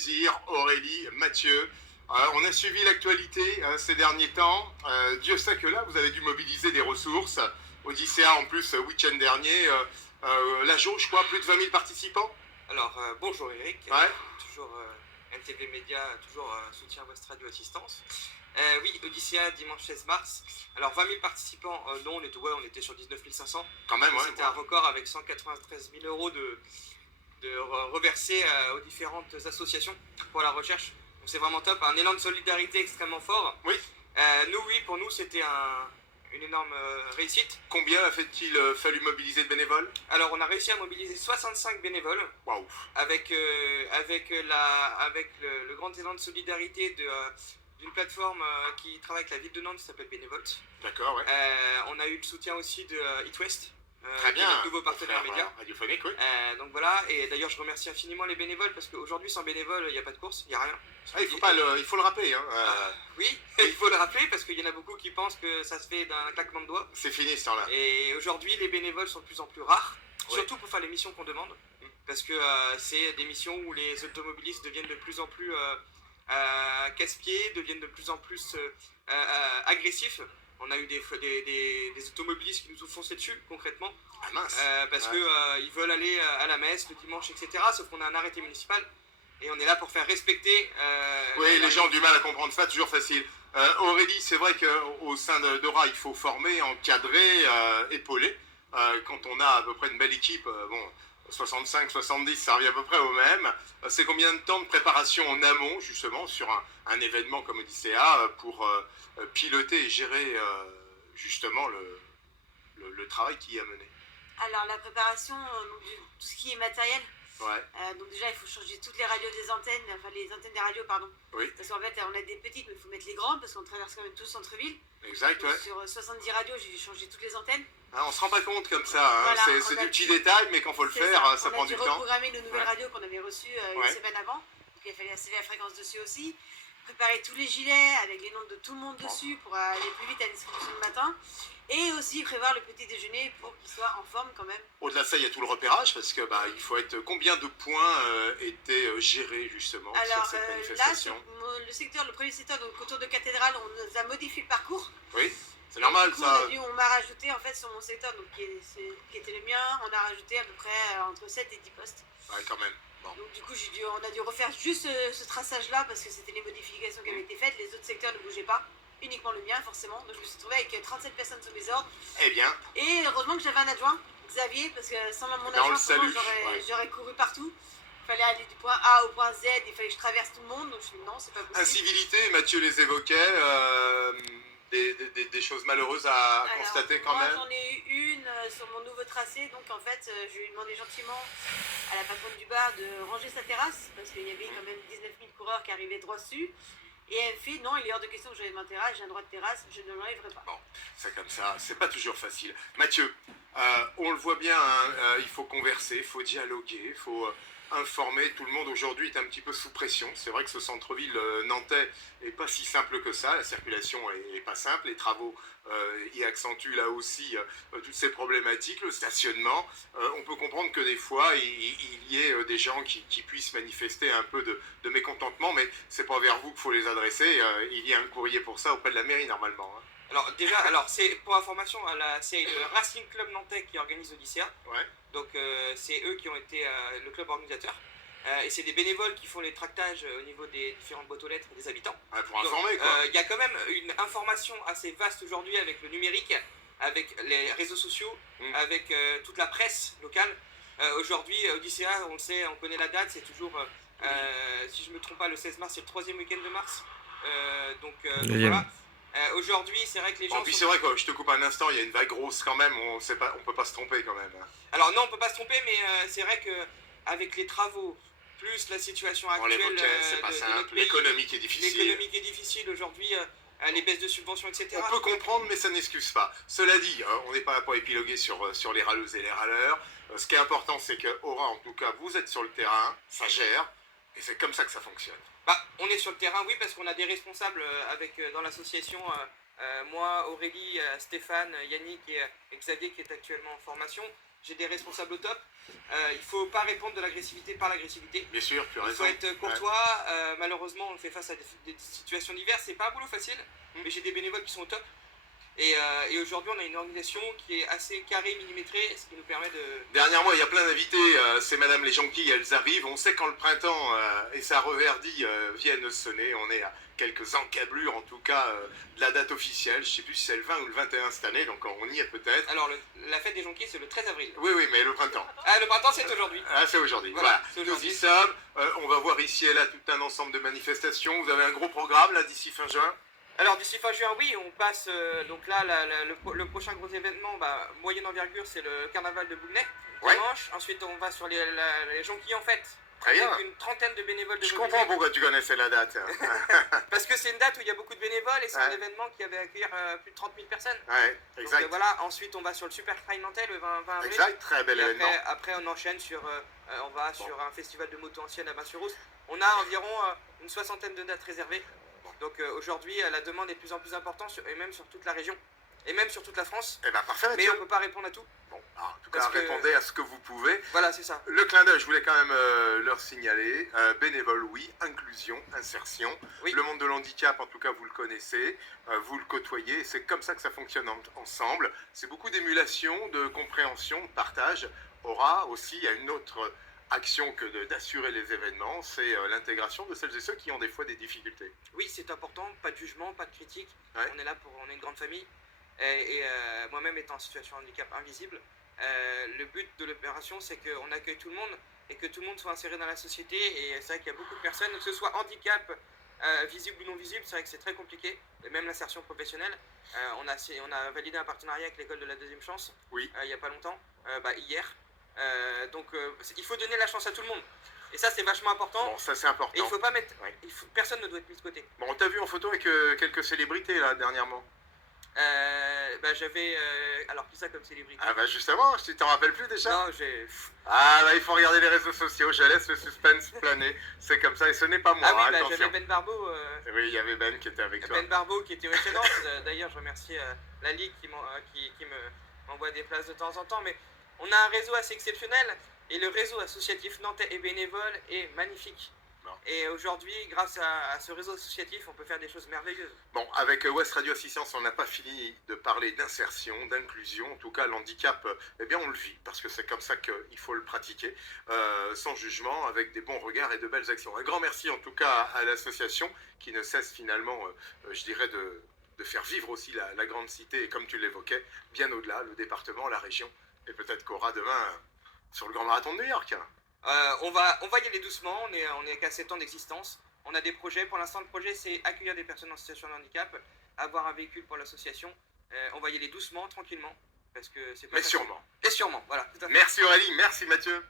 plaisir, Aurélie, Mathieu. On a suivi l'actualité ces derniers temps. Dieu sait que là, vous avez dû mobiliser des ressources. Odyssea, en plus, week-end dernier, la jauge, je crois, plus de 20 000 participants. Alors, bonjour Eric, Ouais. toujours NTV Média, toujours soutient West Radio Assistance. Oui, Odyssea, dimanche 16 mars. Alors, 20 000 participants, non, on était sur 19 500. Quand même, ouais. C'était un record avec 193 000 euros de reversés aux différentes associations pour la recherche. Donc, c'est vraiment top, un élan de solidarité extrêmement fort. Oui. Pour nous, c'était une énorme réussite. Combien a-t-il fallu mobiliser de bénévoles? Alors, on a réussi à mobiliser 65 bénévoles. Waouh. Avec le grand élan de solidarité d'une plateforme qui travaille avec la ville de Nantes qui s'appelle Bénévolte. D'accord, ouais. On a eu le soutien aussi de It West, Très bien. notre nouveau partenaire média. Radiophonique, oui. Donc voilà, et d'ailleurs je remercie infiniment les bénévoles parce qu'aujourd'hui sans bénévoles il n'y a pas de course, il n'y a rien. Il faut le rappeler. Hein. Oui, il faut le rappeler parce qu'il y en a beaucoup qui pensent que ça se fait d'un claquement de doigts. C'est fini ce temps-là. Et aujourd'hui les bénévoles sont de plus en plus rares, surtout pour faire les missions qu'on demande. Parce que c'est des missions où les automobilistes deviennent de plus en plus casse-pieds, deviennent de plus en plus agressifs. On a eu des automobilistes qui nous ont foncé dessus concrètement. Ah mince. Parce qu'ils veulent aller à la messe le dimanche, etc. Sauf qu'on a un arrêté municipal et on est là pour faire respecter. Oui, les gens ont du mal à comprendre ça, toujours facile. Aurélie, c'est vrai qu'au sein d'Ora, il faut former, encadrer, épauler. Quand on a à peu près une belle équipe, 65, 70, ça revient à peu près au même. C'est combien de temps de préparation en amont, justement, sur un événement comme Odyssea, pour piloter et gérer, justement, le travail qui y a mené? Alors, la préparation, tout ce qui est matériel. Ouais. Donc déjà, il faut changer toutes les radios des antennes, enfin les antennes des radios, pardon. Oui. Parce qu'en fait, on a des petites, mais il faut mettre les grandes, parce qu'on traverse quand même tout le centre-ville. Exact, Donc, ouais. sur 70 radios, j'ai dû changer toutes les antennes. Ah, on se rend pas compte comme ça, hein. Voilà, C'est du petit détail, mais quand il faut le faire, ça prend du temps. On a dû reprogrammer nos nouvelles Ouais. radios qu'on avait reçues une Ouais. semaine avant. Donc il fallait activer la fréquence dessus aussi. Préparer tous les gilets avec les noms de tout le monde dessus pour aller plus vite à la distribution le matin. Et aussi prévoir le petit déjeuner pour qu'il soit en forme quand même. Au-delà de ça, il y a tout le repérage, parce que il faut être... Combien de points étaient gérés, justement, Alors sur cette là, manifestation? sur le premier secteur, donc autour de Cathédrale, on nous a modifié le parcours. Oui, c'est normal, Du coup, ça. on m'a rajouté en fait sur mon secteur, donc qui était le mien, on a rajouté à peu près entre 7 et 10 postes. Ouais, quand même. Bon. Donc du coup, on a dû refaire juste ce traçage-là parce que c'était les modifications qui avaient été faites. Les autres secteurs ne bougeaient pas, uniquement le mien forcément. Donc je me suis retrouvée avec 37 personnes sous mes ordres. Eh bien, Et heureusement que j'avais un adjoint, Xavier, parce que sans mon on le adjoint, salue. j'aurais couru partout. Il fallait aller du point A au point Z, il fallait que je traverse tout le monde. Donc je me suis dit non, c'est pas possible. Incivilité, Mathieu les évoquait, des choses malheureuses à constater quand même. Moi, j'en ai eu une sur mon nouveau tracé. Donc en fait, je lui ai demandé gentiment à la patronne du bar de ranger sa terrasse parce qu'il y avait quand même 19 000 coureurs qui arrivaient droit dessus. Et elle me fait non, il est hors de question que j'enlève ma terrasse, j'ai un droit de terrasse, je ne l'enlèverai pas. Bon, c'est comme ça, c'est pas toujours facile. Mathieu, on le voit bien, hein, il faut converser, il faut dialoguer, il faut informer. Tout le monde aujourd'hui est un petit peu sous pression. C'est vrai que ce centre-ville nantais n'est pas si simple que ça. La circulation est pas simple. Les travaux y accentuent là aussi toutes ces problématiques. Le stationnement, on peut comprendre que des fois, il y ait des gens qui puissent manifester un peu de mécontentement, mais c'est pas vers vous qu'il faut les adresser. Il y a un courrier pour ça auprès de la mairie normalement. Hein. Alors déjà, c'est pour information, c'est le Racing Club Nantais qui organise Odyssea. Ouais. Donc c'est eux qui ont été le club organisateur. Et c'est des bénévoles qui font les tractages au niveau des différentes boîtes aux lettres des habitants. Ouais, pour informer quoi. Il y a quand même une information assez vaste aujourd'hui avec le numérique, avec les réseaux sociaux, avec toute la presse locale. Aujourd'hui, Odyssea, on le sait, on connaît la date, c'est toujours, si je ne me trompe pas, le 16 mars, c'est le 3e week-end de mars. Donc voilà. Aujourd'hui, c'est vrai que les gens. Puis c'est vrai quoi, je te coupe un instant, il y a une vague grosse quand même, on peut pas se tromper quand même. Hein. Alors non, on peut pas se tromper, mais c'est vrai que avec les travaux, plus la situation actuelle, c'est pas simple, l'économie qui est difficile. L'économie qui est difficile aujourd'hui, les baisses de subventions, etc. On peut comprendre, mais ça n'excuse pas. Cela dit, on n'est pas là pour épiloguer sur les râleuses et les râleurs. Ce qui est important, c'est que Aura, en tout cas, vous êtes sur le terrain, ça gère, et c'est comme ça que ça fonctionne. On est sur le terrain, oui, parce qu'on a des responsables dans l'association, moi, Aurélie, Stéphane, Yannick et Xavier qui est actuellement en formation. j'ai des responsables au top. Il ne faut pas répondre de l'agressivité par l'agressivité. Bien sûr, tu as Il raison. faut être courtois. Malheureusement, on fait face à des situations diverses. C'est pas un boulot facile, mais j'ai des bénévoles qui sont au top. Et aujourd'hui, on a une organisation qui est assez carrée, millimétrée, ce qui nous permet de... Dernièrement, il y a plein d'invités, c'est Madame les Jonquilles, elles arrivent. On sait quand le printemps et sa reverdie viennent sonner. On est à quelques encablures, en tout cas, de la date officielle. Je ne sais plus si c'est le 20 ou le 21 cette année, donc on y est peut-être. Alors, la fête des Jonquilles, c'est le 13 avril. Oui, mais le printemps. Ah, le printemps, c'est aujourd'hui. Ah, c'est aujourd'hui. Voilà, Voilà. Nous y sommes. On va voir ici et là tout un ensemble de manifestations. Vous avez un gros programme, là, d'ici fin juin. Alors d'ici fin juin, oui, on passe, donc là, le prochain gros événement, moyenne envergure, c'est le carnaval de Bougnay, dimanche. Ensuite, on va sur les Jonquilles en fait, Très bien. avec une trentaine de bénévoles de Je mobilisés. comprends pourquoi tu connaissais la date. Parce que c'est une date où il y a beaucoup de bénévoles et c'est un Ouais. événement qui avait accueillir plus de 30 000 personnes. Ouais, exact. Donc voilà, ensuite on va sur le Super Pride Nantais le 20 avril. Exact, très bel Et événement. après on enchaîne sur, on va sur un festival de moto ancienne à Bain-sur-Rousse. On a environ une soixantaine de dates réservées. Donc aujourd'hui, la demande est de plus en plus importante, et même sur toute la région, et même sur toute la France. Eh bien, parfait, Mais Mathieu. on ne peut pas répondre à tout. Bon, en tout cas, Parce que- répondez à ce que vous pouvez. Voilà, c'est ça. Le clin d'œil, je voulais quand même leur signaler. Bénévole, oui. Inclusion, insertion. Oui. Le monde de l'handicap, en tout cas, vous le connaissez. Vous le côtoyez. Et c'est comme ça que ça fonctionne ensemble. C'est beaucoup d'émulation, de compréhension, de partage. Aura aussi, il y a une autre action que d'assurer les événements, c'est l'intégration de celles et ceux qui ont des fois des difficultés. Oui, c'est important, pas de jugement, pas de critique. Ouais. On est là pour, on est une grande famille. Moi-même étant en situation de handicap invisible, le but de l'opération, c'est qu'on accueille tout le monde et que tout le monde soit inséré dans la société. Et c'est vrai qu'il y a beaucoup de personnes, que ce soit handicap, visible ou non visible, c'est vrai que c'est très compliqué. Et même l'insertion professionnelle. On a validé un partenariat avec l'école de la deuxième chance. Oui. Il n'y a pas longtemps, hier. Donc il faut donner la chance à tout le monde. Et ça, c'est vachement important. Bon, ça c'est Et important. il faut pas mettre. Ouais. Personne ne doit être mis de côté. Bon, on t'a vu en photo avec quelques célébrités là dernièrement. J'avais. Alors, qui ça comme célébrité? Ah bah justement, tu t'en rappelles plus déjà? Non, j'ai. Ah bah il faut regarder les réseaux sociaux, je laisse le suspense planer. C'est comme ça et ce n'est pas moi, Ah oui, hein, j'avais attention. Ben Barbeau. Oui, il y avait Ben qui était avec toi. Ben Barbeau qui était au excellence. D'ailleurs, je remercie la Ligue qui m'envoie des places de temps en temps. Mais on a un réseau assez exceptionnel et le réseau associatif nantais et bénévole est magnifique. Bon. Et aujourd'hui, grâce à ce réseau associatif, on peut faire des choses merveilleuses. Bon, avec West Radio Assistance, on n'a pas fini de parler d'insertion, d'inclusion. En tout cas, l'handicap, eh bien, on le vit parce que c'est comme ça qu'il faut le pratiquer, sans jugement, avec des bons regards et de belles actions. Un grand merci en tout cas à l'association qui ne cesse finalement, je dirais, de faire vivre aussi la grande cité et comme tu l'évoquais, bien au-delà, le département, la région et peut-être qu'aura demain sur le Grand Marathon de New York. On va y aller doucement, on est qu'à 7 ans d'existence. On a des projets, pour l'instant le projet c'est accueillir des personnes en situation de handicap, avoir un véhicule pour l'association. On va y aller doucement, tranquillement, parce que c'est pas Mais facile. sûrement. Et sûrement, voilà, tout à fait. Merci Aurélie, merci Mathieu.